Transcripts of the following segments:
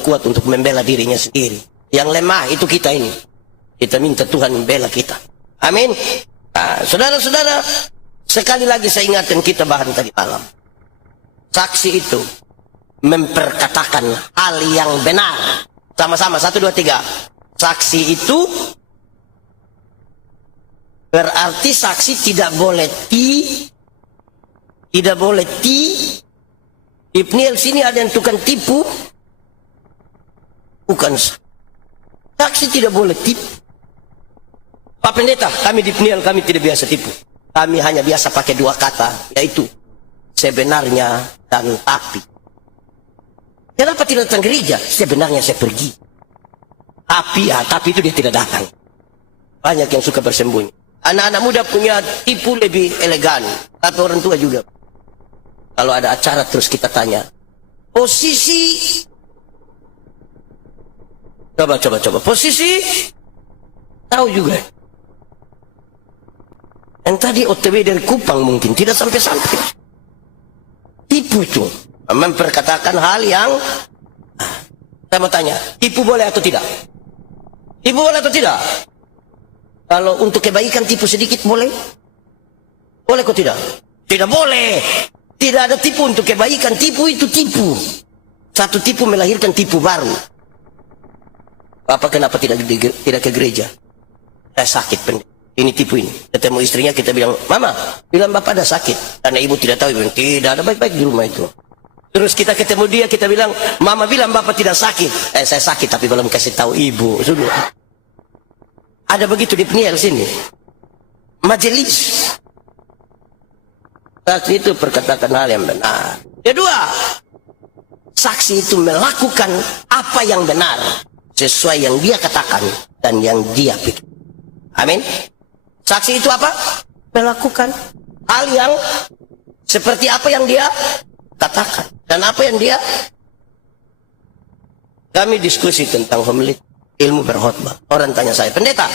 kuat untuk membela dirinya sendiri. Yang lemah itu kita ini. Kita minta Tuhan membela kita. Amin. Nah, saudara-saudara, sekali lagi saya ingatkan kita bahan tadi malam. Saksi itu memperkatakan hal yang benar. Sama-sama, 1, 2, 3. Saksi itu berarti saksi tidak boleh di PNIL sini ada yang tukang tipu. Bukan. Saksi tidak boleh tipu. Pak Pendeta, kami di PNIL kami tidak biasa tipu. Kami hanya biasa pakai 2 kata, yaitu sebenarnya dan tapi. Kenapa tidak datang gereja? Sebenarnya saya pergi. Tapi itu dia tidak datang. Banyak yang suka bersembunyi. Anak-anak muda punya tipu lebih elegan. Tapi orang tua juga. Kalau ada acara terus kita tanya. Posisi. Coba. Posisi. Tahu juga. Yang tadi OTW dari Kupang mungkin. Tidak sampai-sampai. Tipu itu. Memperkatakan hal yang. Saya mau tanya. Tipu boleh atau tidak? Tipu boleh atau tidak? Kalau untuk kebaikan tipu sedikit boleh? Boleh kok tidak? Tidak boleh. Tidak ada tipu untuk kebaikan. Tipu itu tipu. Satu tipu melahirkan tipu baru. Bapak kenapa tidak ke gereja? Saya sakit. Ini tipu ini. Ketemu istrinya kita bilang, Mama, bilang Bapak ada sakit. Karena ibu tidak tahu. Bilang, tidak ada baik-baik di rumah itu. Terus kita ketemu dia, kita bilang, Mama bilang Bapak tidak sakit. Saya sakit tapi belum kasih tahu ibu. Sudah. Ada begitu di PNIL sini. Majelis. Saksi itu perkatakan hal yang benar. Kedua, saksi itu melakukan apa yang benar sesuai yang dia katakan dan yang dia pikir. Amin. Saksi itu apa? Melakukan hal yang seperti apa yang dia katakan dan apa yang dia. Kami diskusi tentang homilih ilmu berkhotbah. Orang tanya saya, Pendeta,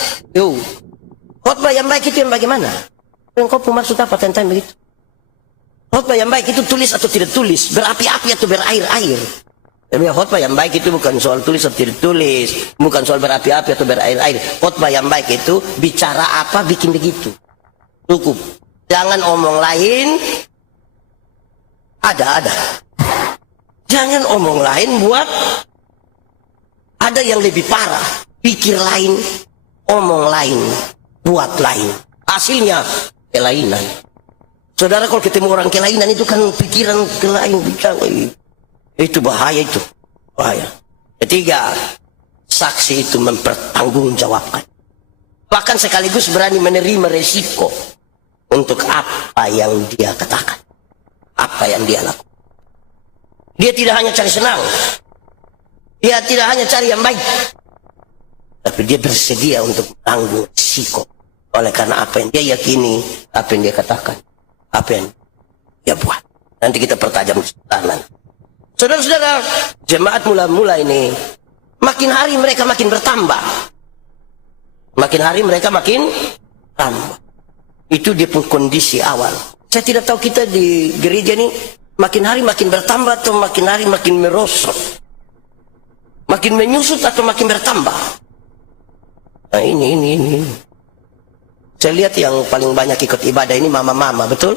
khotbah yang baik itu yang bagaimana? Engkau maksud apa tentang begitu? Khotbah yang baik itu tulis atau tidak tulis, berapi-api atau berair-air. Khotbah yang baik itu bukan soal tulis atau tidak tulis, bukan soal berapi-api atau berair-air. Khotbah yang baik itu bicara apa bikin begitu. Cukup. Jangan omong lain. Ada. Jangan omong lain buat ada yang lebih parah. Pikir lain, omong lain, buat lain. Hasilnya kelainan. Saudara kalau ketemu orang kelainan itu kan pikiran kelainan bicara. Itu bahaya itu. Bahaya. Ketiga, saksi itu mempertanggungjawabkan. Bahkan sekaligus berani menerima resiko untuk apa yang dia katakan. Apa yang dia lakukan. Dia tidak hanya cari senang. Dia tidak hanya cari yang baik. Tapi dia bersedia untuk tanggung risiko. Oleh karena apa yang dia yakini, apa yang dia katakan, apa yang dia buat. Nanti kita pertajam tangan. Saudara-saudara, jemaat mula-mula ini, makin hari mereka makin bertambah. Makin hari mereka makin tambah. Itu dia pun kondisi awal. Saya tidak tahu kita di gereja ini, makin hari makin bertambah atau makin hari makin merosot. Makin menyusut atau makin bertambah. Nah ini. Saya lihat yang paling banyak ikut ibadah ini mama-mama, betul?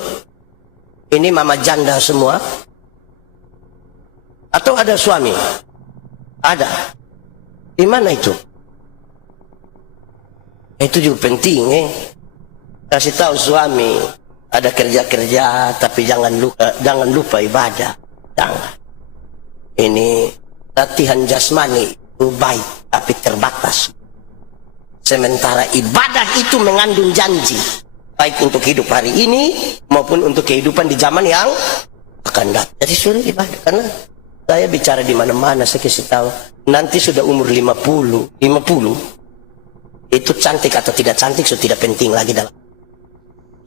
Ini mama janda semua. Atau ada suami? Ada. Di mana itu? Itu juga penting, Kasih tahu suami, ada kerja-kerja, tapi jangan lupa ibadah. Jangan. Ini latihan jasmani itu baik, tapi terbatas. Sementara ibadah itu mengandung janji, baik untuk hidup hari ini maupun untuk kehidupan di zaman yang akan datang. Jadi suruh ibadah, karena saya bicara di mana-mana, saya kasih tahu, nanti sudah umur 50, itu cantik atau tidak cantik sudah tidak penting lagi dalam.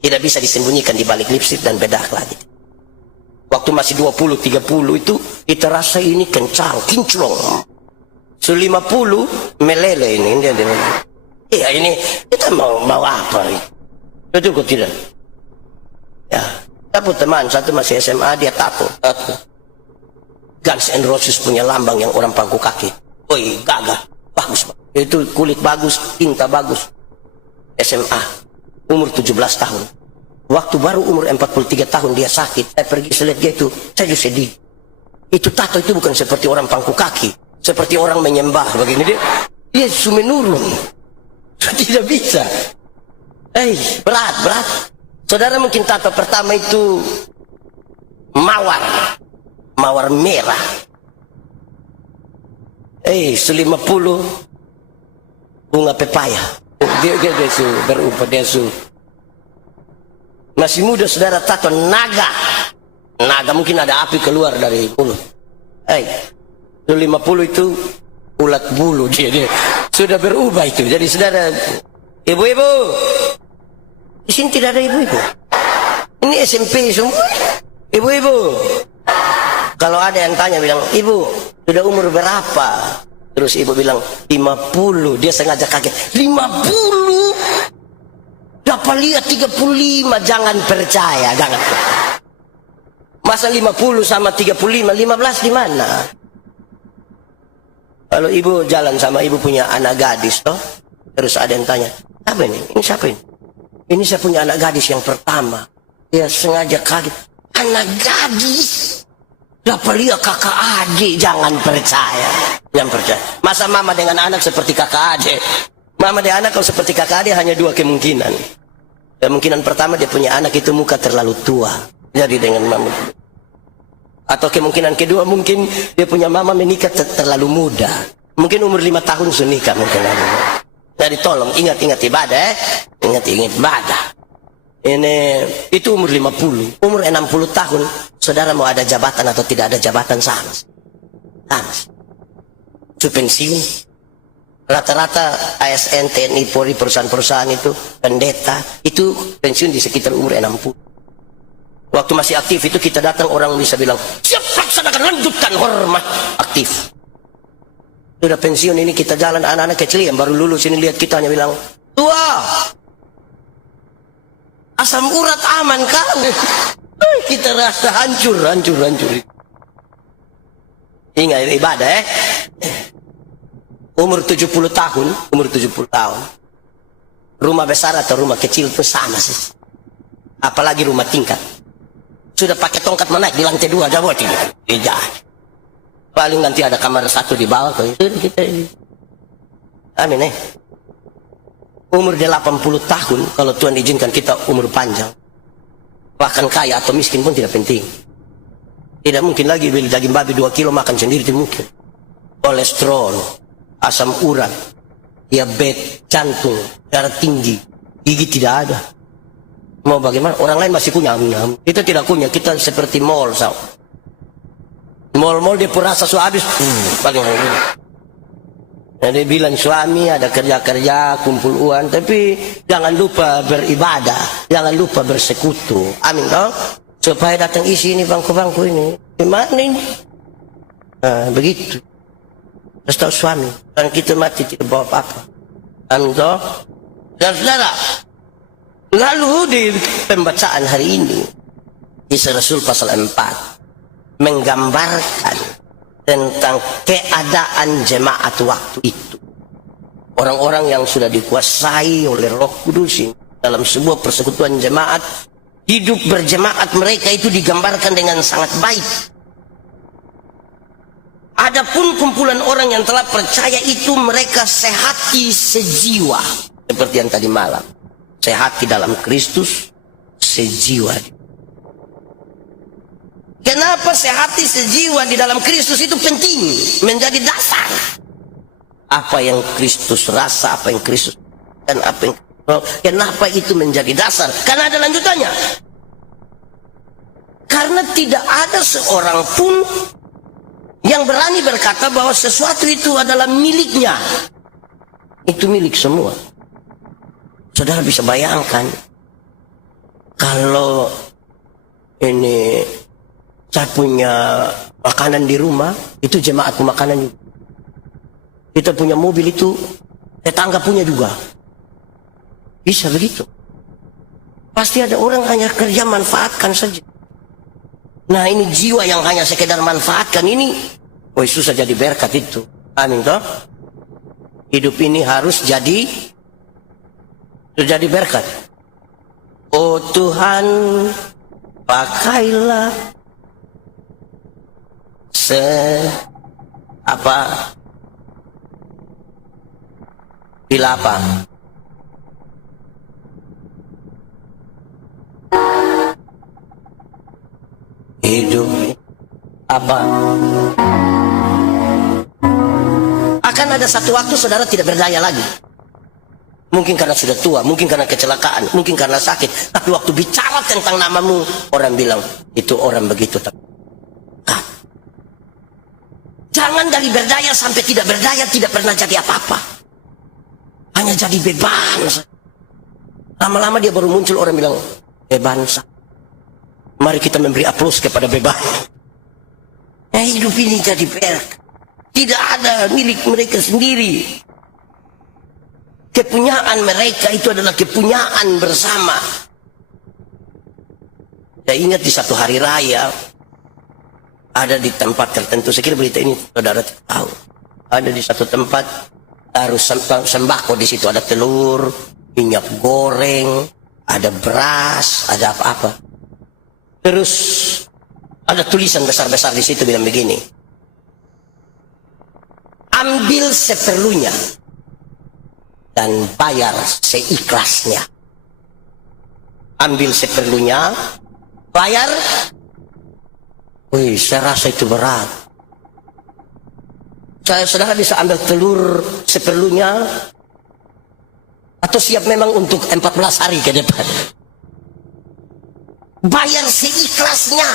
Tidak bisa disembunyikan di balik lipstik dan bedak lagi. Waktu masih 20, 30 itu kita rasa ini kencang, kinclong. 50 meleleh ini. Iya ini kita mau apa ini? Betul kok tidak? Ya, tahu teman satu masih SMA dia tato. Guns N' Roses punya lambang yang orang pangku kaki. Woi, gagah, bagus. Itu kulit bagus, tinta bagus. SMA, umur 17 tahun. Waktu baru umur 43 tahun dia sakit. Saya pergi lihat dia itu, saya juga sedih. Itu tato itu bukan seperti orang pangku kaki, seperti orang menyembah begini. Dia sudah menurun. Tidak bisa. Berat. Saudara mungkin tato pertama itu mawar merah. 50 bunga pepaya. Dia berubah, dia masih muda saudara tato naga mungkin ada api keluar dari mulut. 50 itu ulat bulu dia sudah berubah itu. Jadi saudara, ibu-ibu di sini tidak ada ibu-ibu, ini SMP semua ibu-ibu. Kalau ada yang tanya bilang, ibu sudah umur berapa? Terus ibu bilang 50, dia sengaja kaget. 50? Dapat lihat 35, jangan percaya, jangan. Masa 50 sama 35, 15 di mana? Kalau ibu jalan sama ibu punya anak gadis, toh, terus ada yang tanya, apa ini? Ini siapa ini? Ini saya punya anak gadis yang pertama. Dia sengaja kaget, anak gadis. Dapat lihat kakak adik, jangan percaya. Jangan percaya. Masa mama dengan anak seperti kakak adik? Mama dengan anak kalau seperti kakak adik hanya dua kemungkinan. Kemungkinan pertama dia punya anak itu muka terlalu tua, jadi dengan mama. Atau kemungkinan kedua mungkin dia punya mama menikah terlalu muda. Mungkin umur 5 tahun sudah nikah mungkin. Jadi tolong ingat-ingat ibadah, ingat ibadah. Itu umur 50, umur 60 tahun, saudara mau ada jabatan atau tidak ada jabatan sama. Itu pensiun. Rata-rata ASN, TNI, Polri, perusahaan-perusahaan itu, pendeta, itu pensiun di sekitar umur 60. Waktu masih aktif itu kita datang orang bisa bilang, siap laksanakan, lanjutkan, hormat, aktif. Sudah pensiun ini kita jalan anak-anak kecil yang baru lulus ini lihat kita hanya bilang, tua, asam urat aman kan? Kita rasa hancur. Ingat ibadah Umur 70 tahun, rumah besar atau rumah kecil itu sama sih. Apalagi rumah tingkat. Sudah pakai tongkat menaik di lantai 2 jauh tidak. Paling nanti ada kamar 1 di bawah kita ini. Amin Umur 80 tahun, kalau Tuhan izinkan kita umur panjang, bahkan kaya atau miskin pun tidak penting. Tidak mungkin lagi beli daging babi 2 kilo makan sendiri, tidak mungkin. Kolesterol, asam urat, diabetes, jantung, darah tinggi, gigi tidak ada. Mau bagaimana? Orang lain masih punya, kita tidak punya. Kita seperti mall, mall dia pun rasa sudah habis, paling Jadi bilang suami ada kerja-kerja, kumpul uang, tapi jangan lupa beribadah, jangan lupa bersekutu. Amin toh? Supaya datang isi ini bangku-bangku ini. Gimana ini? Begitu. Terus tahu suami, dan kita mati tidak bawa apa-apa. Amin toh? Dan saudara, lalu di pembacaan hari ini, Kisah Rasul pasal 4 menggambarkan tentang keadaan jemaat waktu itu. Orang-orang yang sudah dikuasai oleh Roh Kudus dalam sebuah persekutuan jemaat, hidup berjemaat mereka itu digambarkan dengan sangat baik. Adapun kumpulan orang yang telah percaya itu mereka sehati sejiwa, seperti yang tadi malam. Sehati dalam Kristus, sejiwa. Kenapa sehati sejiwa di dalam Kristus itu penting, menjadi dasar. Apa yang Kristus rasa, apa yang Kristus dan apa yang kenapa itu menjadi dasar? Karena ada lanjutannya. Karena tidak ada seorang pun yang berani berkata bahwa sesuatu itu adalah miliknya. Itu milik semua. Saudara bisa bayangkan kalau ini saya punya makanan di rumah, itu jemaat makanan juga. Kita punya mobil itu, tetangga punya juga. Bisa begitu. Pasti ada orang hanya kerja manfaatkan saja. Nah ini jiwa yang hanya sekedar manfaatkan ini, oh susah jadi berkat itu. Amin toh. Hidup ini harus jadi berkat. Oh Tuhan, pakailah bila apa? Hidup apa? Akan ada satu waktu saudara tidak berdaya lagi. Mungkin karena sudah tua, mungkin karena kecelakaan, mungkin karena sakit. Tapi waktu bicara tentang namamu, orang bilang, itu orang begitu. Jangan dari berdaya sampai tidak berdaya, tidak pernah jadi apa-apa. Hanya jadi beban. Lama-lama dia baru muncul, orang bilang, beban. Mari kita memberi aplaus kepada beban. Hidup ini jadi berkat. Tidak ada milik mereka sendiri. Kepunyaan mereka itu adalah kepunyaan bersama. Saya ingat di satu hari raya, ada di tempat tertentu, saya kira berita ini saudara tahu. Ada di satu tempat, taruh sembako di situ, ada telur, minyak goreng, ada beras, ada apa-apa. Terus ada tulisan besar-besar di situ bilang begini, ambil seperlunya dan bayar seikhlasnya. Ambil seperlunya, bayar. Wih, saya rasa itu berat. Saudara bisa ambil telur seperlunya, atau siap memang untuk 14 hari ke depan. Bayar seikhlasnya.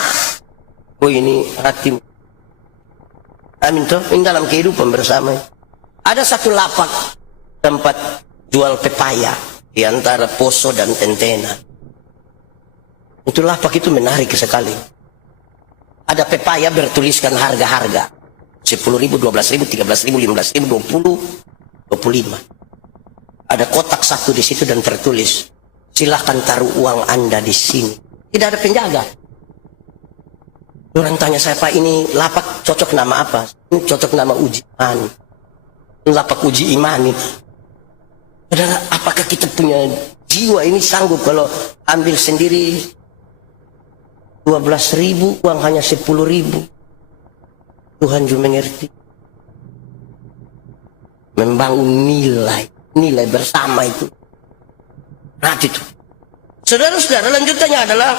Wih, ini hati. Amin toh, ini dalam kehidupan bersama. Ada satu lapak tempat jual pepaya di antara Poso dan Tentena. Itu lapak itu menarik sekali. Ada pepaya bertuliskan harga-harga 10.000, 12.000, 13.000, 15.000, 20, 25. Ada kotak satu di situ dan tertulis, silakan taruh uang Anda di sini. Tidak ada penjaga. Orang tanya saya, Pak, ini lapak cocok nama apa? Ini cocok nama uji iman. Ini lapak uji iman ini. Saudara, apakah kita punya jiwa ini sanggup kalau ambil sendiri 12.000, uang hanya 10.000. Tuhan juga mengerti. Membangun nilai bersama itu. Nah itu. Saudara-saudara, lanjutannya adalah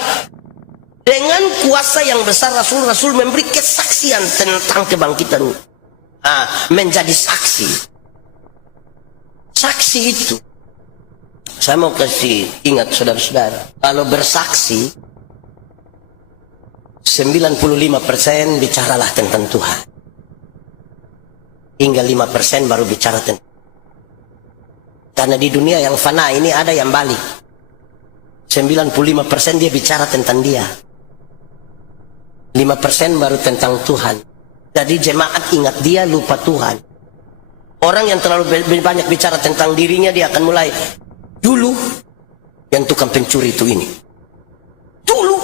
dengan kuasa yang besar Rasul-Rasul memberi kesaksian tentang kebangkitan. Menjadi saksi. Saksi itu, saya mau kasih ingat saudara-saudara, kalau bersaksi 95% bicaralah tentang Tuhan. Hingga 5% baru bicara tentang. Karena di dunia yang fana ini ada yang balik. 95% dia bicara tentang dia. 5% baru tentang Tuhan. Jadi jemaat ingat dia, lupa Tuhan. Orang yang terlalu banyak bicara tentang dirinya, dia akan mulai, dulu yang tukang pencuri itu ini. Dulu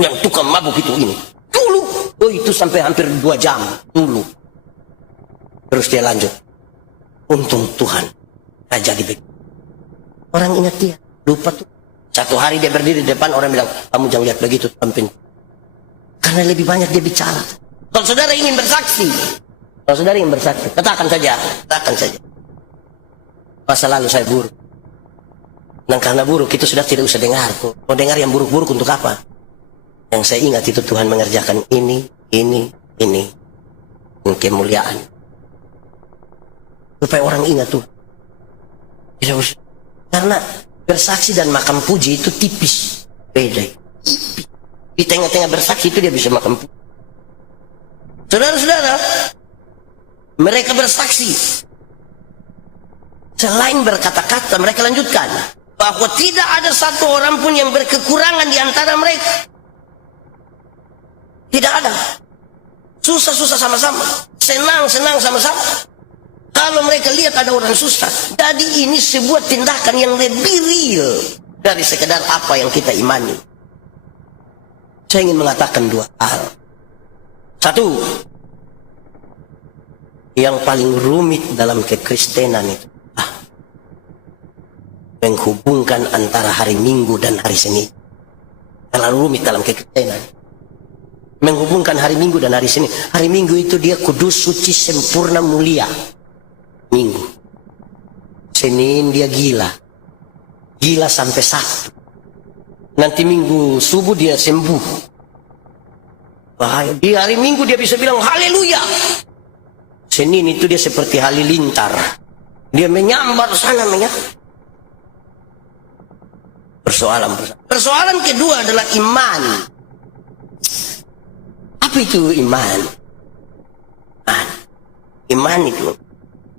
yang tukang mabuk itu ini. Dulu. Oh itu sampai hampir 2 jam. Dulu. Terus dia lanjut. Untung Tuhan. Nah jadi begitu. Orang ingat dia. Lupa tuh. Satu hari dia berdiri di depan, orang bilang, kamu jangan lihat begitu. Karena lebih banyak dia bicara. Kalau saudara ingin bersaksi. Kalau saudara ingin bersaksi. Katakan saja. Katakan saja. Masa lalu saya buruk. Dan karena buruk itu sudah tidak usah dengar. Mau dengar yang buruk-buruk untuk apa? Yang saya ingat itu Tuhan mengerjakan ini. Ini kemuliaan. Supaya orang ingat tuh. Karena bersaksi dan makan puji itu tipis. Beda. Di tengah-tengah bersaksi itu dia bisa makan puji. Saudara-saudara, mereka bersaksi. Selain berkata-kata, mereka lanjutkan. Bahwa tidak ada satu orang pun yang berkekurangan di antara mereka. Tidak ada. Susah-susah sama-sama. Senang-senang sama-sama. Kalau mereka lihat ada orang susah. Jadi ini sebuah tindakan yang lebih real dari sekedar apa yang kita imani. Saya ingin mengatakan dua hal. Satu, yang paling rumit dalam kekristenan itu menghubungkan antara hari Minggu dan hari Senin. Terlalu rumit dalam kekristenan. Menghubungkan hari Minggu dan hari Senin. Hari Minggu itu dia kudus, suci, sempurna, mulia. Minggu. Senin dia gila. Gila sampai Sabtu. Nanti Minggu subuh dia sembuh. Bahaya. Di hari Minggu dia bisa bilang haleluya. Senin itu dia seperti halilintar. Dia menyambar sana menyambar. Persoalan kedua adalah iman. Apa itu iman? Iman itu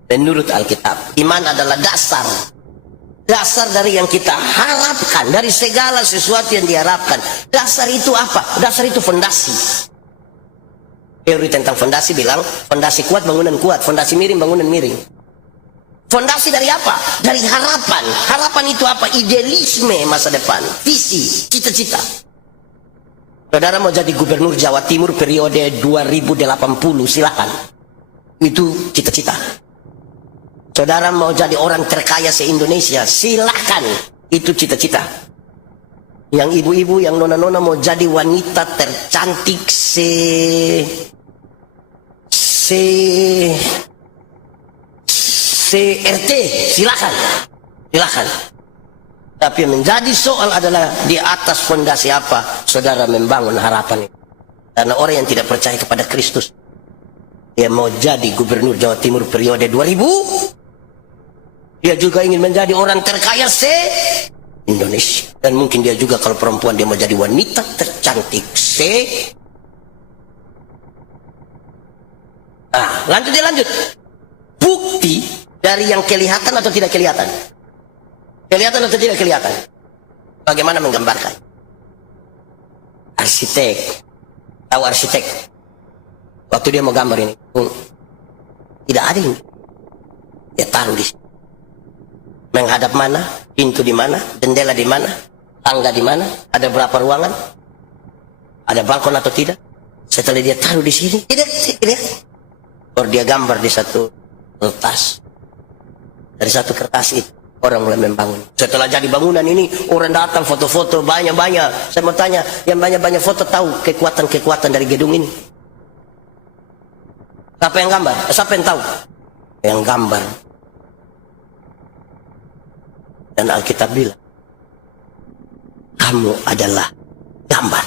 menurut Alkitab, iman adalah dasar dari yang kita harapkan, dari segala sesuatu yang diharapkan. Dasar itu apa? Dasar itu fondasi. Teori tentang fondasi bilang, fondasi kuat bangunan kuat, fondasi miring bangunan miring. Fondasi dari apa? Dari harapan. Harapan itu apa? Idealisme masa depan, visi, cita-cita. Saudara mau jadi gubernur Jawa Timur periode 2080, silakan. Itu cita-cita. Saudara mau jadi orang terkaya se-Indonesia, silakan. Itu cita-cita. Yang ibu-ibu, yang nona-nona mau jadi wanita tercantik CRT, silakan. Tapi yang menjadi soal adalah di atas fondasi apa saudara membangun harapan itu. Karena orang yang tidak percaya kepada Kristus, dia mau jadi gubernur Jawa Timur periode 2000, dia juga ingin menjadi orang terkaya se-Indonesia. Dan mungkin dia juga kalau perempuan dia mau jadi wanita tercantik lanjut. Bukti dari yang kelihatan atau tidak kelihatan? Kelihatan atau tidak kelihatan? Bagaimana menggambarkan? Arsitek. Tahu arsitek? Waktu dia mau gambar ini, tidak ada ini. Dia taruh di sini. Menghadap mana? Pintu di mana? Jendela di mana? Tangga di mana? Ada berapa ruangan? Ada balkon atau tidak? Setelah dia taruh di sini, tidak. Baru dia gambar di satu kertas. Dari satu kertas itu orang mulai membangun. Setelah jadi bangunan ini, orang datang foto-foto banyak-banyak. Saya mau tanya, yang banyak-banyak foto tahu kekuatan-kekuatan dari gedung ini? Siapa yang gambar? Siapa yang tahu? Yang gambar. Dan Alkitab bilang, kamu adalah gambar.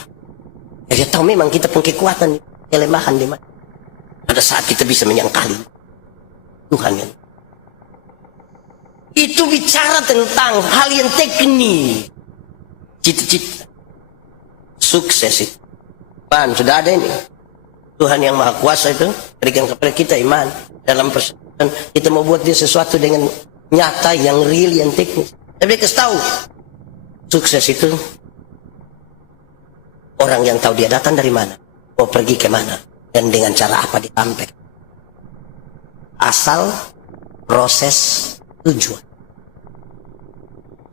Jadi tahu memang kita punya kekuatan, kelemahan di mana. Pada saat kita bisa menyangkali Tuhan yang itu bicara tentang hal yang teknis, cita-cita, sukses itu. Iman sudah ada ini. Tuhan yang Maha Kuasa itu berikan kepada kita iman dalam persoalan kita mau buat dia sesuatu dengan nyata, yang real, yang teknis. Tapi kita tahu sukses itu orang yang tahu dia datang dari mana, mau pergi ke mana, dan dengan cara apa ditampilkan. Asal, proses, tujuan.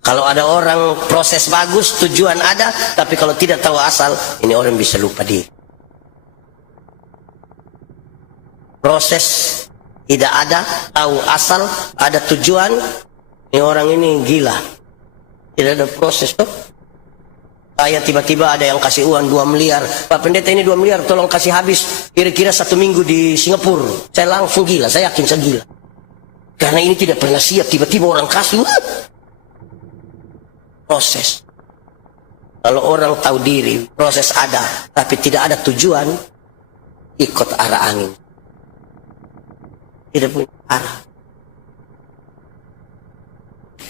Kalau ada orang proses bagus, tujuan ada, tapi kalau tidak tahu asal, ini orang bisa lupa diri. Proses tidak ada, tahu asal, ada tujuan, ini orang ini gila. Tidak ada proses tuh. Saya tiba-tiba ada yang kasih uang 2 miliar. Pak Pendeta ini 2 miliar tolong kasih habis kira-kira 1 minggu di Singapura. Saya langsung gila, saya yakin saya gila. Karena ini tidak pernah siap, tiba-tiba orang kasih. Proses. Kalau orang tahu diri, proses ada, tapi tidak ada tujuan, ikut arah angin. Tidak punya arah.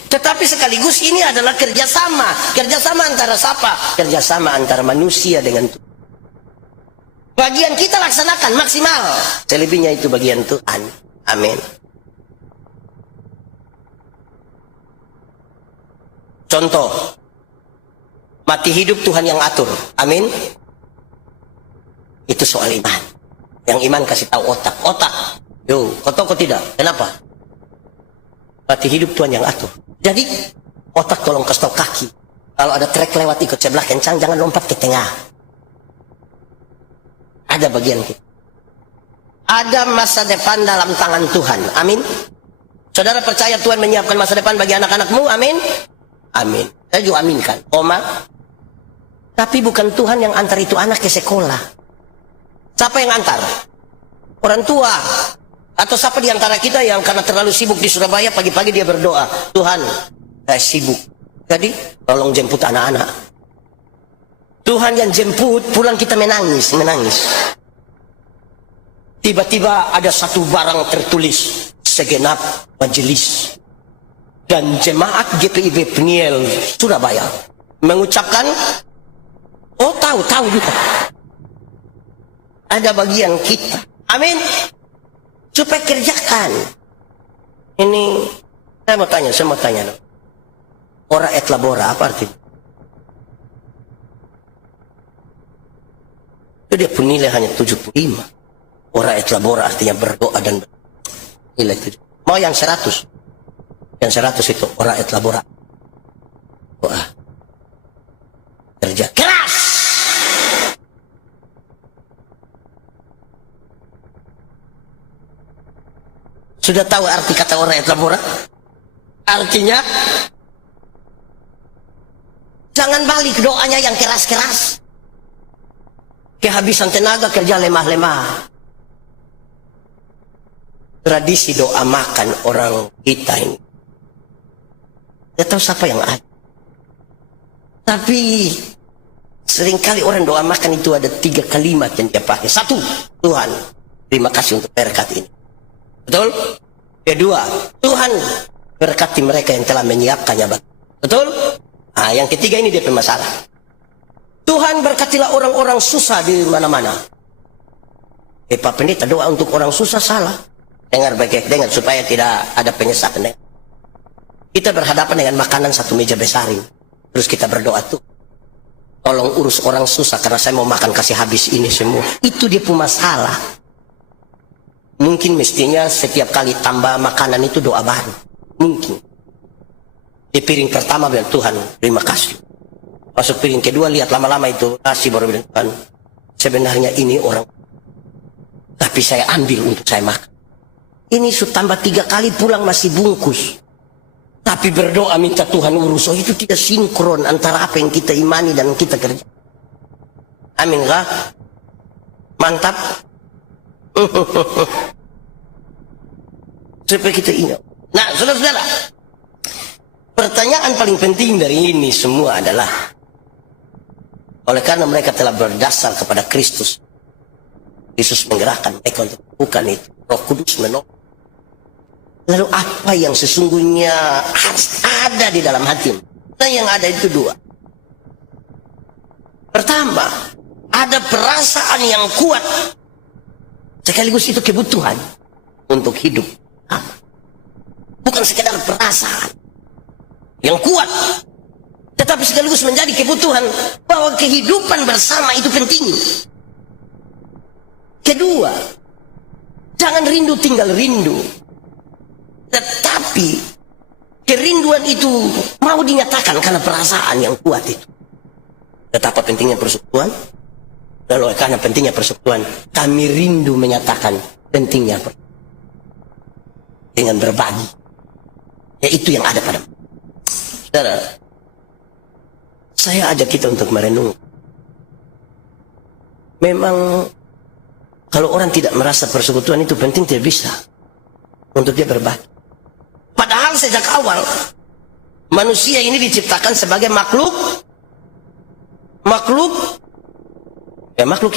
Tetapi sekaligus ini adalah kerjasama. Kerjasama antara siapa? Kerjasama antara manusia dengan Tuhan. Bagian kita laksanakan maksimal. Selebihnya itu bagian Tuhan. Amin. Contoh. Mati hidup Tuhan yang atur. Amin. Itu soal iman. Yang iman kasih tahu otak. Otak. Yo, kok tidak? Kenapa? Mati hidup Tuhan yang atur. Jadi otak tolong kasih tahu kaki. Kalau ada trek lewat ikut sebelah kencang, jangan lompat ke tengah. Ada bagian kita. Ada masa depan dalam tangan Tuhan. Amin. Saudara percaya Tuhan menyiapkan masa depan bagi anak-anakmu? Amin. Amin. Saya juga aminkan. Oma. Tapi bukan Tuhan yang antar itu anak ke sekolah. Siapa yang antar? Orang tua. Atau siapa di antara kita yang karena terlalu sibuk di Surabaya, pagi-pagi dia berdoa, Tuhan, saya sibuk. Jadi, tolong jemput anak-anak. Tuhan yang jemput, pulang kita menangis. Tiba-tiba ada satu barang tertulis, segenap majelis dan jemaat GPIB Peniel Surabaya mengucapkan, oh tahu juga. Ada bagian kita. Amin. Supaya kerjakan. Ini, saya mau tanya. Ora et labora, apa artinya? Itu dia pun nilai hanya 75. Ora et labora artinya berdoa dan nilai 7. Mau yang 100? Yang 100 itu ora et labora. Doa. Kerja keras. Sudah tahu arti kata ora et labora? Artinya jangan balik doanya yang keras-keras. Kehabisan tenaga, kerja lemah-lemah. Tradisi doa makan orang kita ini. Tidak tahu siapa yang ada. Tapi seringkali orang doa makan itu ada 3 kalimat yang dia pakai. 1, Tuhan, terima kasih untuk berkat ini. Betul? Kedua, Tuhan berkati mereka yang telah menyiapkannya. Betul? Nah, yang ketiga ini dia bermasalah. Tuhan berkatilah orang-orang susah di mana-mana. Pak Pendeta, doa untuk orang susah salah. Dengar baik-baik, dengar supaya tidak ada penyesatan. Kita berhadapan dengan makanan satu meja besarin. Terus kita berdoa tuh, tolong urus orang susah karena saya mau makan kasih habis ini semua. Itu dia pun masalah. Mungkin mestinya setiap kali tambah makanan itu doa baru. Mungkin. Di piring pertama bilang Tuhan terima kasih. Masuk piring kedua lihat lama-lama itu nasi baru bilang Tuhan sebenarnya ini orang. Tapi saya ambil untuk saya makan. Ini sudah tambah 3 kali pulang masih bungkus. Tapi berdoa minta Tuhan urus. Oh itu tidak sinkron antara apa yang kita imani dan kita kerja. Amin kah? Mantap. Supaya kita ingat. Nah saudara-saudara, pertanyaan paling penting dari ini semua adalah, oleh karena mereka telah berdasar kepada Kristus, Yesus menggerakkan mereka untuk bukan itu. Roh Kudus menolong. Lalu apa yang sesungguhnya harus ada di dalam hati? Nah yang ada itu 2. Pertama, ada perasaan yang kuat. Sekaligus itu kebutuhan untuk hidup. Bukan sekedar perasaan yang kuat, tetapi sekaligus menjadi kebutuhan bahwa kehidupan bersama itu penting. Kedua, jangan rindu tinggal rindu, tetapi kerinduan itu mau dinyatakan karena perasaan yang kuat itu. Betapa pentingnya persekutuan. Lalu karena pentingnya persekutuan, kami rindu menyatakan pentingnya dengan berbagi. Ya itu yang ada pada. Saudara, saya ajak kita untuk merenung. Memang kalau orang tidak merasa persekutuan itu penting, tidak bisa untuk dia berbagi. Padahal sejak awal manusia ini diciptakan sebagai makhluk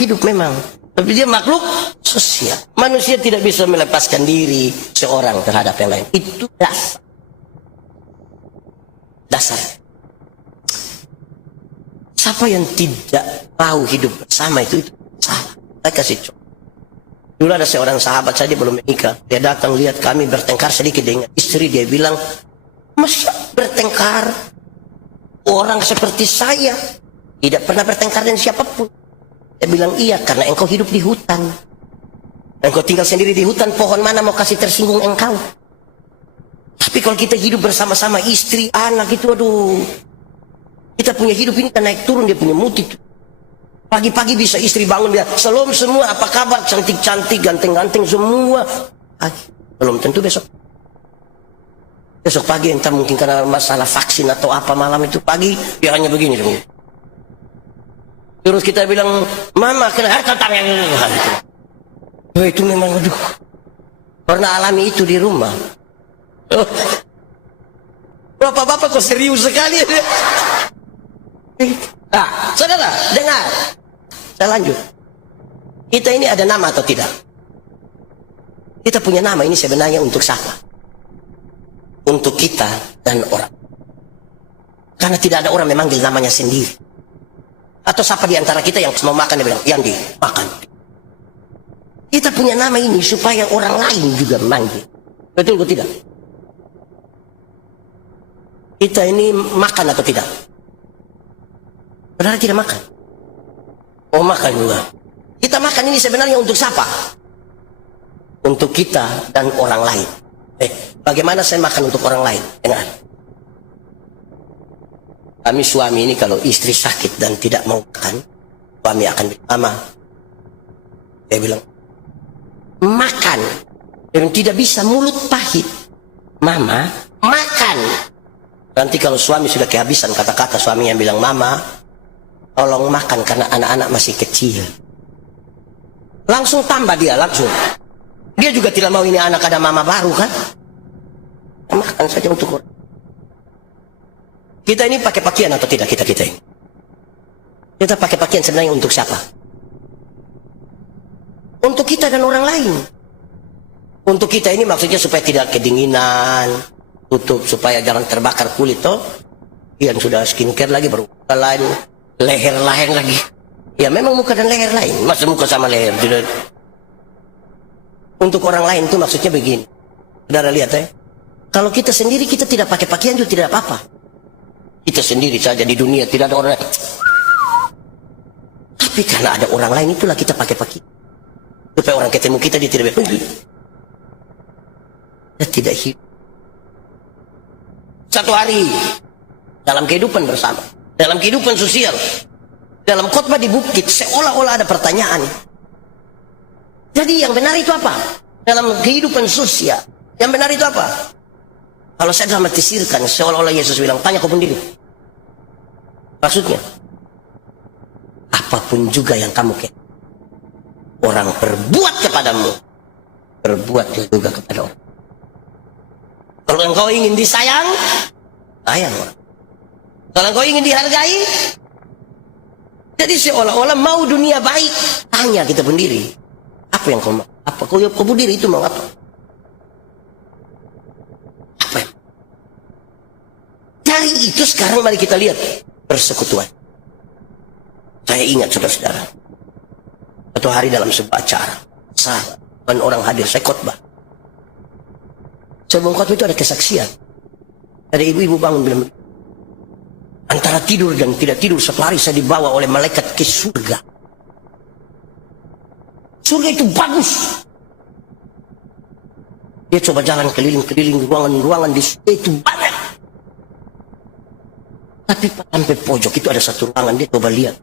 hidup memang, tapi dia makhluk sosial. Manusia tidak bisa melepaskan diri seorang terhadap yang lain. Itu dasar. Siapa yang tidak mau hidup bersama itu salah. Saya kasih contoh. Dulu ada seorang sahabat saja belum menikah. Dia datang lihat kami bertengkar sedikit dengan istri. Dia bilang, masa bertengkar? Orang seperti saya tidak pernah bertengkar dengan siapapun. Dia bilang, iya karena engkau hidup di hutan. Engkau tinggal sendiri di hutan, pohon mana mau kasih tersinggung engkau? Tapi kalau kita hidup bersama-sama istri, anak itu, aduh. Kita punya hidup ini kan naik turun, dia punya mood itu. Pagi-pagi bisa istri bangun dia, "Salam semua, apa kabar? Cantik-cantik, ganteng-ganteng semua." Belum tentu besok. Besok pagi entah mungkin karena masalah vaksin atau apa, malam itu pagi dia hanya begini. Terus kita bilang, "Mama, kena harta tangan." Itu memang aduh. Pernah alami itu di rumah. Oh. Bapak-bapak kok serius sekali ya? Saudara, dengar. Saya lanjut. Kita ini ada nama atau tidak? Kita punya nama ini sebenarnya untuk siapa? Untuk kita dan orang. Karena tidak ada orang memanggil namanya sendiri. Atau siapa di antara kita yang mau makan dia bilang, "Yandi, makan." Kita punya nama ini supaya orang lain juga memanggil. Betul atau tidak? Kita ini makan atau tidak? Saudara tidak makan. Oh, makan juga. Kita makan ini sebenarnya untuk siapa? Untuk kita dan orang lain. Bagaimana saya makan untuk orang lain? Dengar. Kami suami ini kalau istri sakit dan tidak mau makan, suami akan bilang, "Mama." Saya bilang, "Makan." Dan tidak bisa, mulut pahit. "Mama, makan." Nanti kalau suami sudah kehabisan kata-kata, suami yang bilang, "Mama, tolong makan karena anak-anak masih kecil." Langsung tambah dia, langsung. Dia juga tidak mau ini anak ada mama baru kan? Makan saja untuk orang. Kita ini pakai pakaian atau tidak kita ini? Kita pakai pakaian sebenarnya untuk siapa? Untuk kita dan orang lain. Untuk kita ini maksudnya supaya tidak kedinginan, tutup supaya jangan terbakar kulit toh. Yang sudah skincare lagi baru lain. Leher lagi. Ya memang muka dan leher lain. Masa muka sama leher tidak. Untuk orang lain itu maksudnya begini. Saudara lihat ya. Kalau kita sendiri kita tidak pakai pakaian itu tidak apa-apa. Kita sendiri saja di dunia tidak ada orang lain. Tapi karena ada orang lain itulah kita pakai pakaian. Supaya orang ketemu kita dia tidak berpikir. Kita tidak hidup. Satu hari dalam kehidupan bersama. Dalam kehidupan sosial, dalam khotbah di bukit, seolah-olah ada pertanyaan. Jadi yang benar itu apa? Dalam kehidupan sosial, yang benar itu apa? Kalau saya dramatisirkan, seolah-olah Yesus bilang, "Tanya kau sendiri." Maksudnya, apapun juga yang kamu orang perbuat kepadamu, perbuatlah juga kepada orang. Kalau engkau ingin disayang, sayang orang. Kalau kau ingin dihargai, jadi seolah-olah mau dunia baik, tanya kita sendiri, apa yang kau mau? Apa kau sendiri itu mau apa? Apa? Dari itu sekarang mari kita lihat persekutuan. Saya ingat saudara-saudara, satu hari dalam sebuah acara, dan orang hadir, saya khotbah. Sebelum khotbah itu ada kesaksian. Ada ibu-ibu bangun bilang, antara tidur dan tidak tidur satu hari saya dibawa oleh malaikat ke surga. Surga itu bagus. Dia coba jalan keliling-keliling ruangan-ruangan di surga itu banyak. Tapi sampai pojok itu ada satu ruangan, dia coba lihat.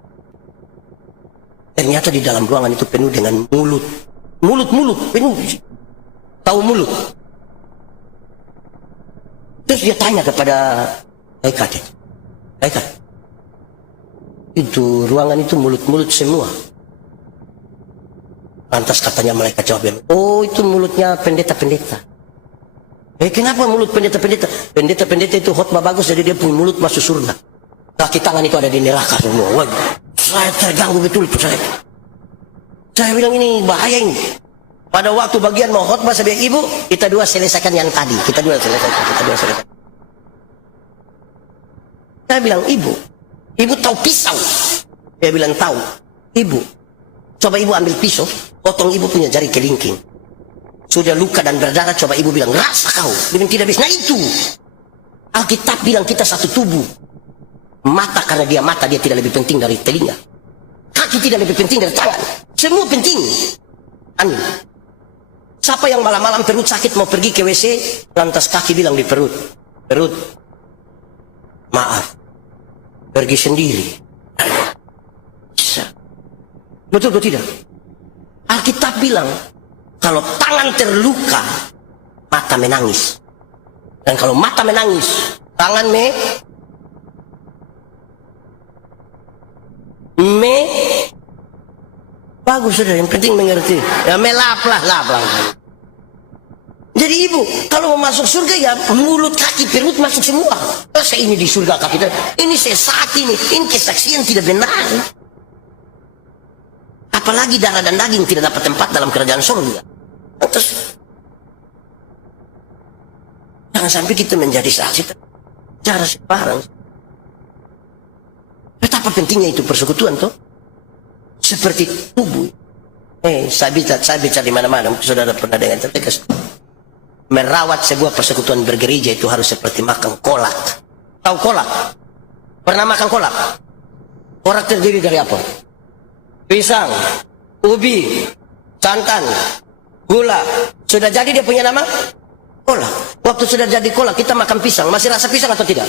Ternyata di dalam ruangan itu penuh dengan mulut. Mulut penuh. Tahu mulut? Terus dia tanya kepada malaikat. Itu ruangan itu mulut-mulut semua. Lantas katanya malaikat jawab, "Oh itu mulutnya pendeta-pendeta." Kenapa mulut pendeta-pendeta? Pendeta-pendeta itu khotbah bagus jadi dia punya mulut masuk surga. Kaki tangan itu ada di neraka semua. Wah, saya terganggu betul itu saya. Saya bilang ini bahaya ini. Pada waktu bagian mau khotbah saya bilang, "Ibu, kita dua selesaikan yang tadi. Kita dua selesaikan. Saya bilang, ibu tahu pisau?" Dia bilang tahu. "Ibu, coba ibu ambil pisau, potong ibu punya jari kelingking. Sudah luka dan berdarah, coba ibu bilang, rasa kau." Bilang tidak bisa. Nah itu. Alkitab bilang kita satu tubuh. Mata karena dia mata, dia tidak lebih penting dari telinga. Kaki tidak lebih penting dari tangan. Semua penting. Amin. Siapa yang malam-malam perut sakit mau pergi ke WC, lantas kaki bilang di perut, maaf, pergi sendiri. Bisa. Betul atau tidak? Alkitab bilang, kalau tangan terluka, mata menangis. Dan kalau mata menangis, tangan bagus sudah, yang penting mengerti. Ya melaplah. Jadi ibu, kalau mau masuk surga ya mulut, kaki, perut masuk semua. Saya ini di surga kaki, ini saya saat ini kesaksian tidak benar. Apalagi darah dan daging tidak dapat tempat dalam kerajaan surga. Terus jangan sampai kita menjadi saksi cara sebarang. Betapa pentingnya itu persekutuan tuh. Seperti tubuh. Saya bicara di mana-mana. Mungkin saudara pernah dengar cerita. Merawat sebuah persekutuan bergereja itu harus seperti makan kolak. Tahu kolak? Pernah makan kolak? Kolak terdiri dari apa? Pisang, ubi, santan, gula. Sudah jadi dia punya nama? Kolak. Waktu sudah jadi kolak, kita makan pisang. Masih rasa pisang atau tidak?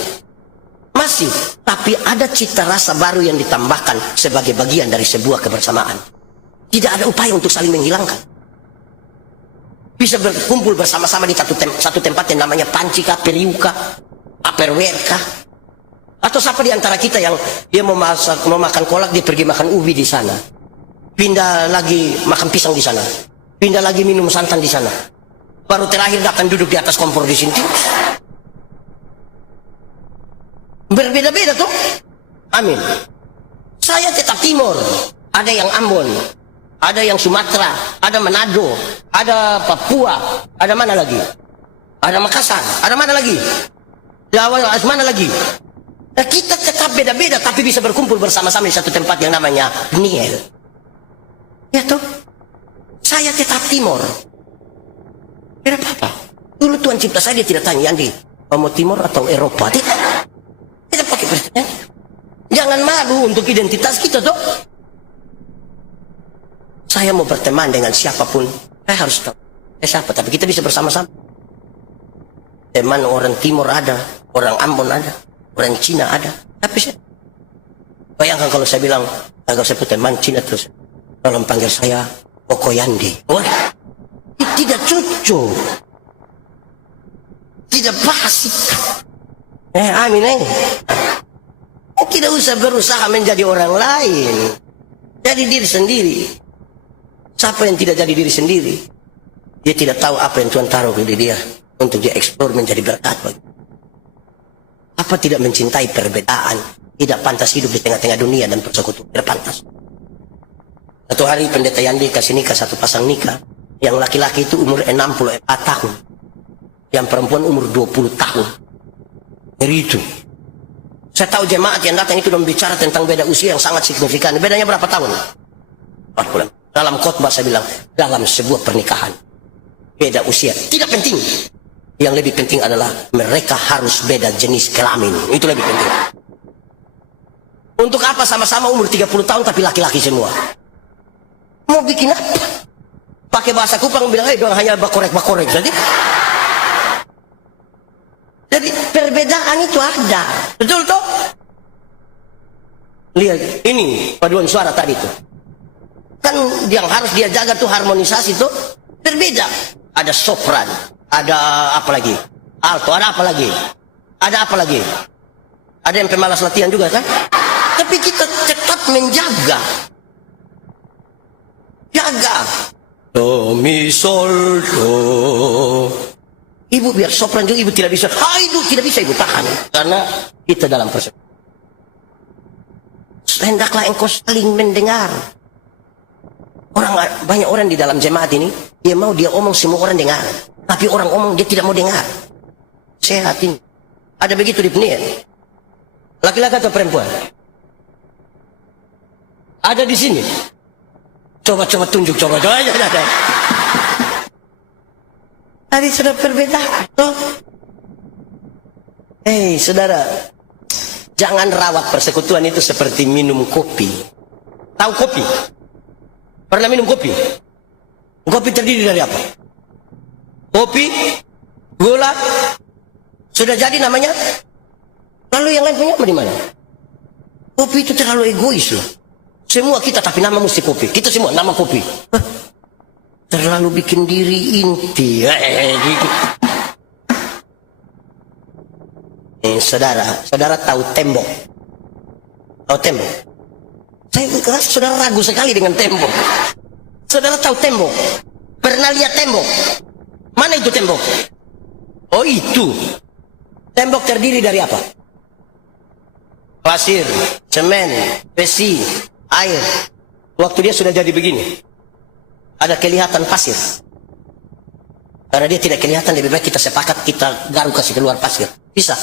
Masih. Tapi ada cita rasa baru yang ditambahkan sebagai bagian dari sebuah kebersamaan. Tidak ada upaya untuk saling menghilangkan. Bisa berkumpul bersama-sama di satu tempat yang namanya pancika, periuka, aperwerka. Atau siapa di antara kita yang dia mau makan kolak, dia pergi makan ubi di sana. Pindah lagi makan pisang di sana. Pindah lagi minum santan di sana. Baru terakhir datang duduk di atas kompor di sini. Berbeda-beda tuh. Amin. Saya tetap Timur. Ada yang Ambon. Ada yang Sumatera, ada Manado, ada Papua, ada mana lagi? Ada Makassar, ada mana lagi? Jawa, mana lagi? Nah, kita tetap beda-beda, tapi bisa berkumpul bersama-sama di satu tempat yang namanya Niel. Ya toh? Saya tetap Timur. Tidak apa-apa. Dulu Tuhan cipta saya, dia tidak tanya, Andi, mau Timur atau Eropa? Tidak pakai pertanyaan. Jangan malu untuk identitas kita toh. Saya mau berteman dengan siapapun, saya harus tahu siapa, tapi kita bisa bersama-sama. Teman orang Timur ada, orang Ambon ada, orang Cina ada. Tapi saya bayangkan kalau saya bilang, kalau saya teman Cina terus, kalau panggil saya Okoyandi. Wah, tidak cocok, tidak fasik. Amin. Tidak usah berusaha menjadi orang lain, jadi diri sendiri. Siapa yang tidak jadi diri sendiri, dia tidak tahu apa yang Tuhan taruh di dia untuk dia eksplor menjadi berkat. Apa tidak mencintai perbedaan, tidak pantas hidup di tengah-tengah dunia dan persekutuan, tidak pantas. Satu hari pendeta Yandi kasih nikah satu pasang nikah, yang laki-laki itu umur 64 tahun, yang perempuan umur 20 tahun. Dari itu, saya tahu jemaat yang datang itu membicara tentang beda usia yang sangat signifikan. Bedanya berapa tahun? 40. Dalam khotbah saya bilang, dalam sebuah pernikahan, beda usia tidak penting. Yang lebih penting adalah mereka harus beda jenis kelamin. Itu lebih penting. Untuk apa sama-sama umur 30 tahun tapi laki-laki semua? Mau bikin apa? Pakai bahasa Kupang bilang, dong hanya bakorek-bakorek saja. Jadi perbedaan itu ada. Betul toh? Lihat, ini paduan suara tadi tuh. Kan yang harus dia jaga tuh harmonisasi tuh berbeda. Ada sopran, ada apa lagi? Alto, ada apa lagi? Ada apa lagi? Ada yang pemalas latihan juga kan? Tapi kita tetap menjaga. Jaga. Do, mi, sol, do. Ibu biar sopran juga ibu tidak bisa. Ibu tidak bisa ibu tahan. Karena kita dalam persekutuan. Hendaklah engkau saling mendengar. Banyak orang di dalam jemaat ini, dia mau dia omong semua orang dengar, tapi orang omong dia tidak mau dengar. Sehat ini. Ada begitu di Peniel. Laki-laki atau perempuan? Ada di sini. Coba tunjuk, coba. Tadi sudah perbedaan. Saudara, jangan rawat persekutuan itu seperti minum kopi. Tahu kopi? Pernah minum kopi? Kopi terdiri dari apa? Kopi, gula, sudah jadi namanya. Lalu yang lain punya apa di mana? Kopi itu terlalu egois loh. Semua kita tapi nama mesti kopi. Kita semua nama kopi. Hah? Terlalu bikin diri inti. Gitu. Saudara tahu tembok? Tahu tembok? Saudara ragu sekali dengan tembok. Saudara tahu tembok? Pernah lihat tembok? Mana itu tembok? Oh itu. Tembok terdiri dari apa? Pasir, semen, besi, air. Waktu dia sudah jadi begini, ada kelihatan pasir. Karena dia tidak kelihatan, lebih baik kita sepakat kita garuk kasih keluar pasir. Bisa.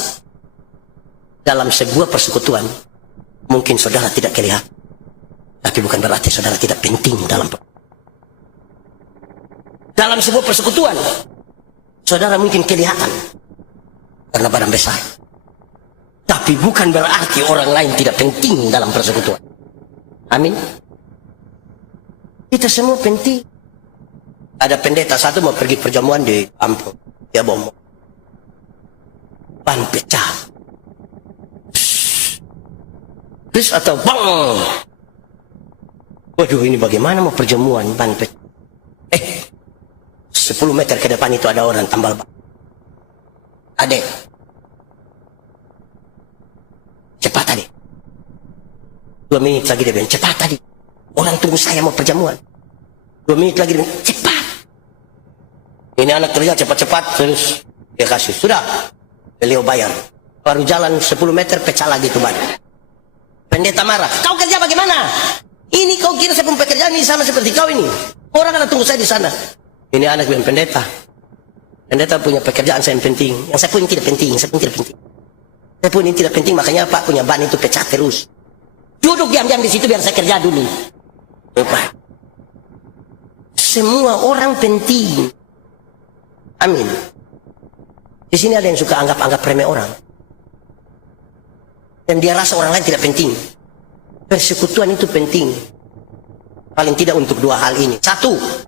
Dalam sebuah persekutuan, mungkin saudara tidak kelihatan. Tapi bukan berarti saudara tidak penting dalam sebuah persekutuan. Saudara mungkin kelihatan karena badan besar. Tapi bukan berarti orang lain tidak penting dalam persekutuan. Amin. Kita semua penting. Ada pendeta satu mau pergi perjamuan di kampung. Dia bawa ban pecah. Terus atau bang. Waduh, ini bagaimana mau perjamuan ban pecah. 10 meter ke depan itu ada orang tambal ban. Adek. Cepat tadi. 2 menit lagi dia bilang, cepat tadi. Orang tunggu saya mau perjamuan. 2 menit lagi dia bilang, cepat. Ini anak kerja cepat-cepat, terus dia kasih. Sudah, beliau bayar. Baru jalan 10 meter, pecah lagi itu ban. Pendeta marah. Kau kerja bagaimana? Ini kau kira saya punya pekerjaan ini sama seperti kau ini. Orang akan tunggu saya di sana. Ini anak bilang, pendeta. Pendeta punya pekerjaan saya yang penting. Yang saya punya tidak penting, saya punya tidak penting. Saya pun ini tidak penting, makanya Pak punya ban itu pecah terus. Duduk diam-diam di situ biar saya kerja dulu. Lupa. Semua orang penting. Amin. Di sini ada yang suka anggap remeh orang. Dan dia rasa orang lain tidak penting. Persekutuan itu penting. Paling tidak untuk 2 hal ini. 1.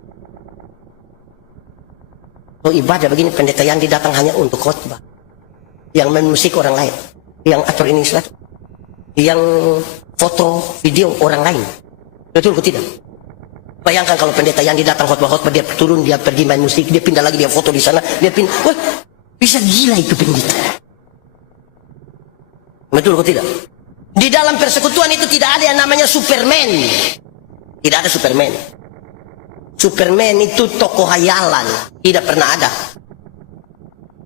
Kalau ibadah begini, pendeta yang datang hanya untuk khotbah. Yang memusik orang lain. Yang atur ini sesuatu. Yang foto, video orang lain. Betul atau tidak? Bayangkan kalau pendeta yang datang khotbah-khotbah, dia turun, dia pergi main musik, dia pindah lagi, dia foto di sana, dia pindah. Wah, bisa gila itu pendeta. Betul atau tidak? Di dalam persekutuan itu tidak ada yang namanya Superman. Tidak ada Superman. Superman itu tokoh hayalan. Tidak pernah ada.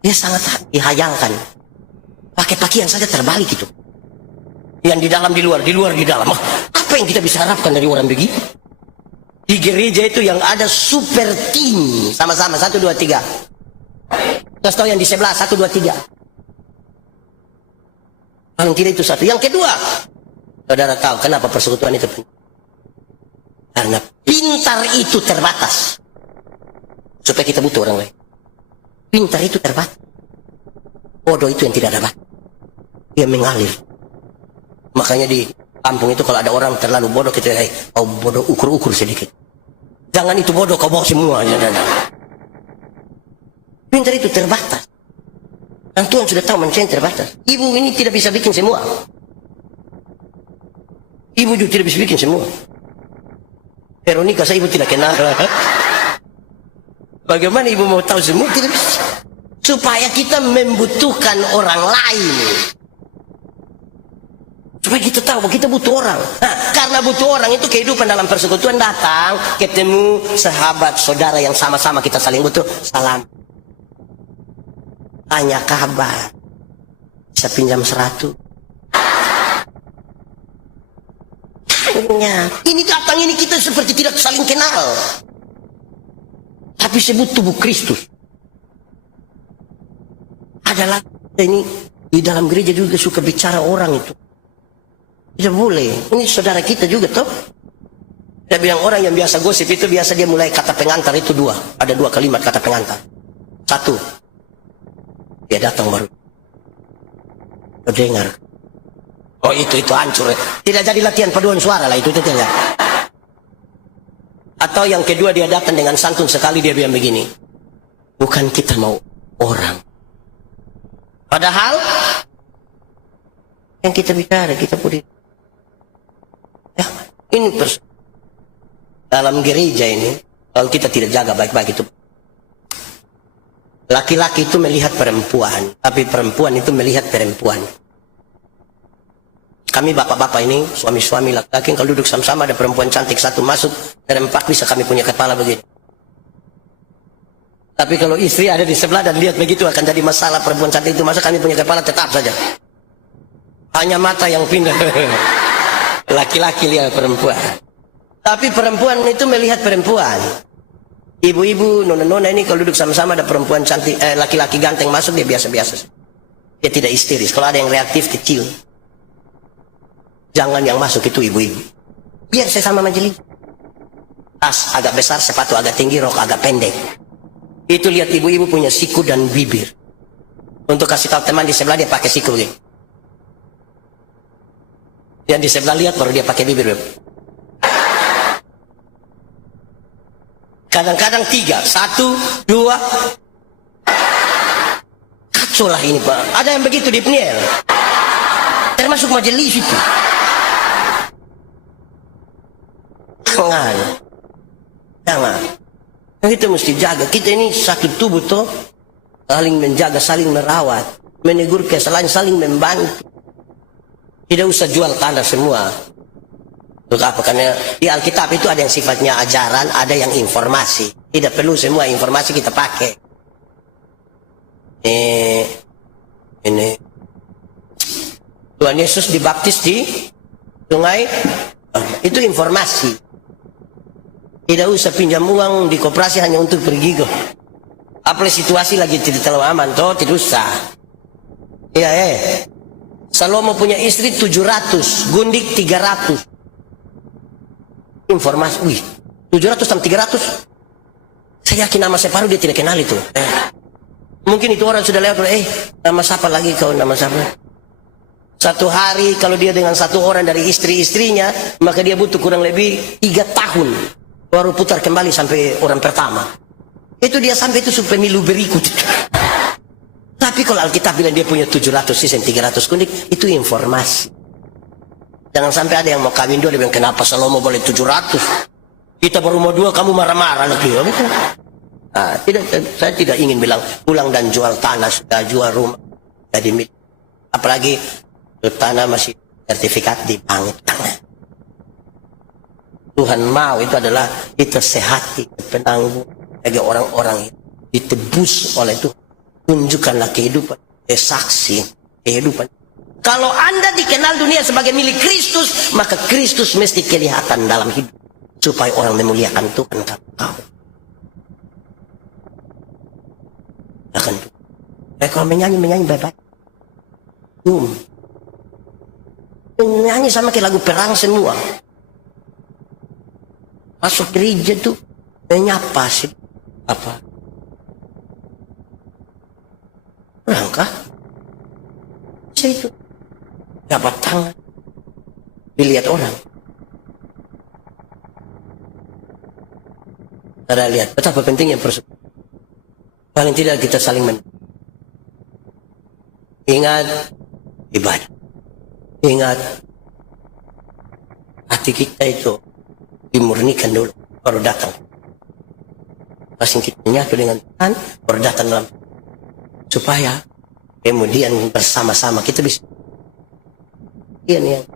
Dia sangat dihayalkan. Pakai pakaian saja terbalik itu. Yang di dalam, di luar, di luar, di dalam. Apa yang kita bisa harapkan dari orang begitu? Di gereja itu yang ada super team. Sama-sama, 1, 2, 3. Terus tahu yang di sebelah, 1, 2, 3. Paling tidak itu satu. Yang kedua, saudara tahu kenapa persekutuan itu penting? Karena pintar itu terbatas. Supaya kita butuh orang lain. Pintar itu terbatas. Bodoh itu yang tidak ada batas. Dia mengalir. Makanya di kampung itu kalau ada orang terlalu bodoh, kita kau bodoh, ukur-ukur sedikit. Jangan itu bodoh, kau bawa semua. Pintar itu terbatas. Dan Tuhan sudah tahu manusia yang terbatas. Ibu ini tidak bisa bikin semua. Ibu juga tidak bisa bikin semua. Veronica saya ibu tidak kenal. Bagaimana ibu mau tahu semua? Tidak bisa. Supaya kita membutuhkan orang lain. Supaya kita tahu kita butuh orang. Nah, karena butuh orang itu kehidupan dalam persekutuan datang. Ketemu sahabat, saudara yang sama-sama kita saling butuh. Salam. Tanya kabar. Bisa pinjam 100. Tanya. Ini datang ini kita seperti tidak saling kenal. Tapi sebut tubuh Kristus. Adalah ini di dalam gereja juga suka bicara orang itu. Tidak boleh. Ini saudara kita juga toh. Dia bilang orang yang biasa gosip itu biasa dia mulai kata pengantar itu 2. Ada 2 kalimat kata pengantar. 1. Dia datang baru. Kau dengar. Oh itu hancur. Tidak jadi latihan paduan suara lah itu tidak. Atau yang kedua dia datang dengan santun sekali dia bilang begini. Bukan kita mau orang. Padahal yang kita bicara kita boleh. Ya, Ini dalam gereja ini, kalau kita tidak jaga baik-baik itu, laki-laki itu melihat perempuan, tapi perempuan itu melihat perempuan. Kami bapak-bapak ini, suami-suami laki-laki, kalau duduk sama-sama ada perempuan cantik satu masuk, terempak bisa kami punya kepala begitu. Tapi kalau istri ada di sebelah dan lihat begitu akan jadi masalah, perempuan cantik itu masuk, kami punya kepala tetap saja. Hanya mata yang pindah. Laki-laki lihat perempuan. Tapi perempuan itu melihat perempuan. Ibu-ibu, nona-nona ini kalau duduk sama-sama ada perempuan cantik, laki-laki ganteng masuk, dia biasa-biasa. Dia tidak histeris. Kalau ada yang reaktif kecil, jangan yang masuk itu ibu-ibu. Biar saya sama majelis. Tas agak besar, sepatu agak tinggi, rok agak pendek. Itu lihat ibu-ibu punya siku dan bibir. Untuk kasih tahu teman di sebelah dia pakai siku gitu. Yang di sebelah lihat baru dia pakai bibir. Kadang-kadang 3, 1, 2. Kacau lah ini Pak. Ada yang begitu di Pniel. Termasuk majelis itu. Jangan. Kita mesti jaga. Kita ini satu tubuh toh. Saling menjaga, saling merawat. Menegur kesalahan, saling membantu. Tidak usah jual tanah semua. Untuk apa? Karena di Alkitab itu ada yang sifatnya ajaran, ada yang informasi. Tidak perlu semua informasi kita pakai. Ini Tuhan Yesus dibaptis di sungai. Itu informasi. Tidak usah pinjam uang di koperasi hanya untuk pergi kok. Apalagi situasi lagi tidak terlalu aman toh, tidak usah. Iya Salomo punya istri 700, gundik 300. Informasi, 700 sama 300. Saya yakin nama separuh dia tidak kenal itu. Mungkin itu orang sudah lewat, nama siapa lagi kau, nama siapa? Satu hari kalau dia dengan satu orang dari istri-istrinya, maka dia butuh kurang lebih 3 tahun. Baru putar kembali sampai orang pertama. Itu dia sampai itu pemilu berikut. Tapi kalau Alkitab bilang dia punya 700 sisen 300 kundik, itu informasi. Jangan sampai ada yang mau kawin 2, dia bilang kenapa Salomo boleh 700? Kita baru mau 2, kamu marah-marah lagi. Saya tidak ingin bilang pulang dan jual tanah, sudah jual rumah. Jadi apalagi tanah masih sertifikat di bank. Tuhan mau itu adalah kita sehati, penanggung bagi orang-orang itu ditebus oleh Tuhan. Tunjukkanlah kehidupan, saksi kehidupan. Kalau Anda dikenal dunia sebagai milik Kristus, maka Kristus mesti kelihatan dalam hidup supaya orang memuliakan Tuhan kau. Akan tuh. Kalau menyanyi baik-baik. Menyanyi sama kayak lagu perang semua. Masuk gereja tuh menyapa sih apa? Langkah saya itu dapat tangan dilihat orang. Kita lihat betapa pentingnya persekutuan. Paling tidak kita saling ingat ibadah. Ingat hati kita itu dimurnikan dulu baru datang. Masing kita menyatu dengan Tuhan baru datang dalam, supaya kemudian bersama-sama kita bisa. Yang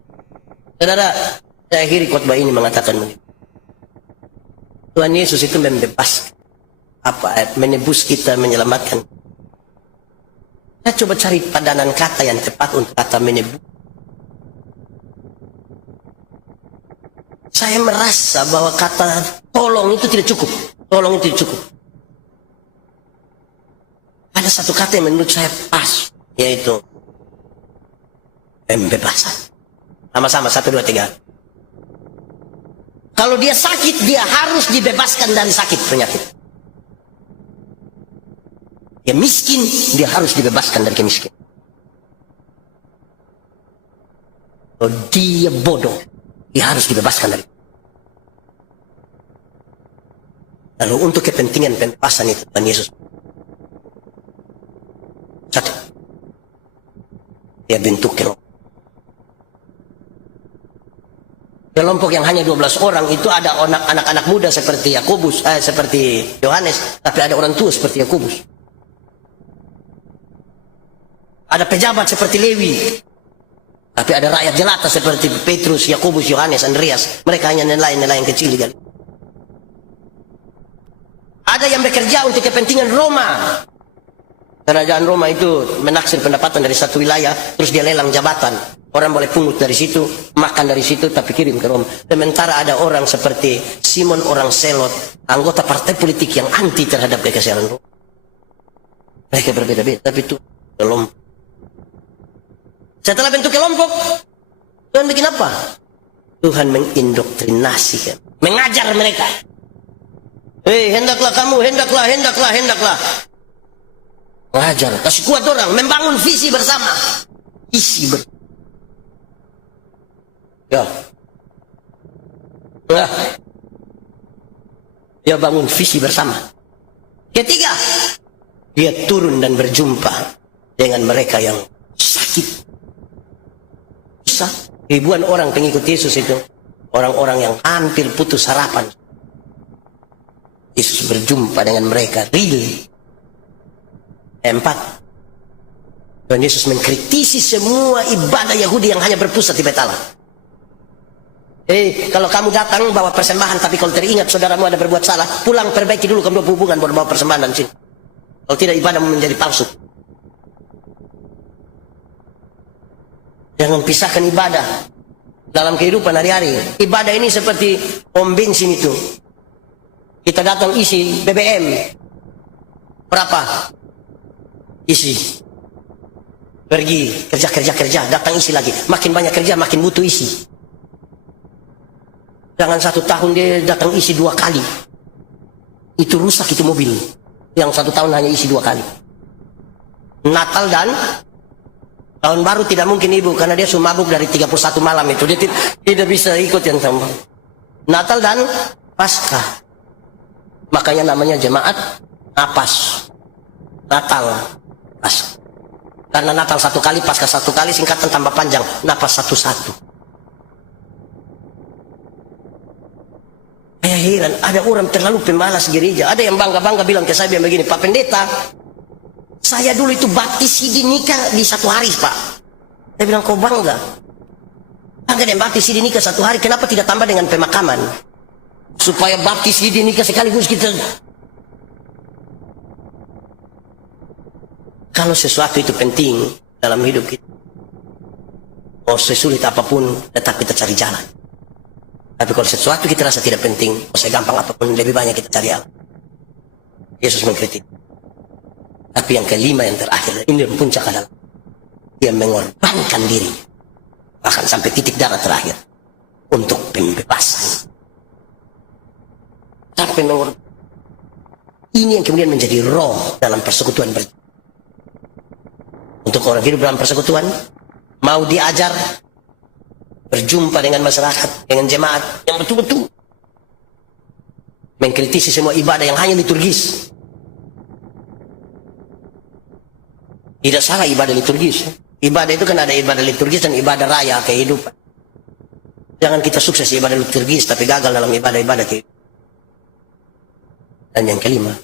saudara, saya akhiri khotbah ini mengatakan begini. Tuhan Yesus itu membebaskan, menebus kita, menyelamatkan. Saya coba cari padanan kata yang tepat untuk kata menebus. Saya merasa bahwa kata tolong itu tidak cukup. Tolong itu tidak cukup. Ada satu kata yang menurut saya pas, yaitu pembebasan. Sama-sama, 1, 2, 3. Kalau dia sakit, dia harus dibebaskan dari sakit penyakit. Dia miskin, dia harus dibebaskan dari kemiskinan. Kalau dia bodoh, dia harus dibebaskan dari. Lalu untuk kepentingan pembebasan itu, Tuhan Yesus. Satu, dia bentuk roh. Kelompok yang hanya 12 orang itu ada anak-anak muda seperti Yakobus, seperti Yohanes, tapi ada orang tua seperti Yakobus. Ada pejabat seperti Lewi, tapi ada rakyat jelata seperti Petrus, Yakobus, Yohanes, Andreas. Mereka hanya nelayan-nelayan kecil kali. Ada yang bekerja untuk kepentingan Roma. Kerajaan Roma itu menaksir pendapatan dari satu wilayah, terus dia lelang jabatan. Orang boleh pungut dari situ, makan dari situ, tapi kirim ke Roma. Sementara ada orang seperti Simon orang Selot, anggota partai politik yang anti terhadap kekaisaran Roma. Mereka berbeda-beda, tapi itu kelompok. Setelah bentuk kelompok, Tuhan bikin apa? Tuhan mengindoktrinasi, mengajar mereka. Hendaklah kamu, hendaklah. Mengajar, kasih kuat orang, membangun visi bersama. Isi ya. Nah, dia bangun visi bersama. Ketiga, dia turun dan berjumpa dengan mereka yang sakit. Susah. Ribuan orang pengikut Yesus itu, orang-orang yang hampir putus harapan. Yesus berjumpa dengan mereka, real. 4. Dan Yesus mengkritisi semua ibadah Yahudi yang hanya berpusat di Bait Allah. Kalau kamu datang bawa persembahan, tapi kalau teringat saudaramu ada berbuat salah, pulang perbaiki dulu kamu hubungan baru bawa persembahan dan sini. Kalau tidak ibadahmu menjadi palsu. Jangan pisahkan ibadah dalam kehidupan hari-hari. Ibadah ini seperti pom bensin itu. Kita datang isi BBM. Berapa? Isi. Pergi kerja, datang isi lagi. Makin banyak kerja, makin butuh isi. Jangan 1 tahun dia datang isi 2 kali. Itu rusak itu mobil. Yang 1 tahun hanya isi 2 kali. Natal dan Tahun Baru tidak mungkin ibu, karena dia sudah mabuk dari 31 malam itu. Dia tidak bisa ikut yang sama. Natal dan Paskah. Makanya namanya jemaat napas. Natal, Paskah. Karena Natal 1 kali, Paskah 1 kali, singkatan tambah panjang. Napas 1-1. Saya heran, ada orang terlalu pemalas gereja. Ada yang bangga-bangga bilang ke saya begini, Pak Pendeta, saya dulu itu baptis di nikah di 1 hari, Pak. Saya bilang, kau bangga? Bangga dengan baptis di nikah 1 hari, kenapa tidak tambah dengan pemakaman? Supaya baptis di nikah sekaligus kita. Kalau sesuatu itu penting dalam hidup kita, mau sesulit apapun, tetap kita cari jalan. Tapi kalau sesuatu kita rasa tidak penting, mau segampang apapun, lebih banyak kita cari Allah. Yesus mengkritik. Tapi yang kelima, yang terakhir, ini puncak adalah dia mengorbankan diri, bahkan sampai titik darah terakhir, untuk pembebasan. Sampai mengorbankan. Ini yang kemudian menjadi roh dalam persekutuan berjemaat. Untuk orang hidup dalam persekutuan, mau diajar, berjumpa dengan masyarakat, dengan jemaat yang betul-betul mengkritisi semua ibadah yang hanya liturgis. Tidak salah ibadah liturgis. Ibadah itu kan ada ibadah liturgis dan ibadah raya kehidupan. Jangan kita sukses ibadah liturgis tapi gagal dalam ibadah-ibadah kehidupan. Dan yang kelima,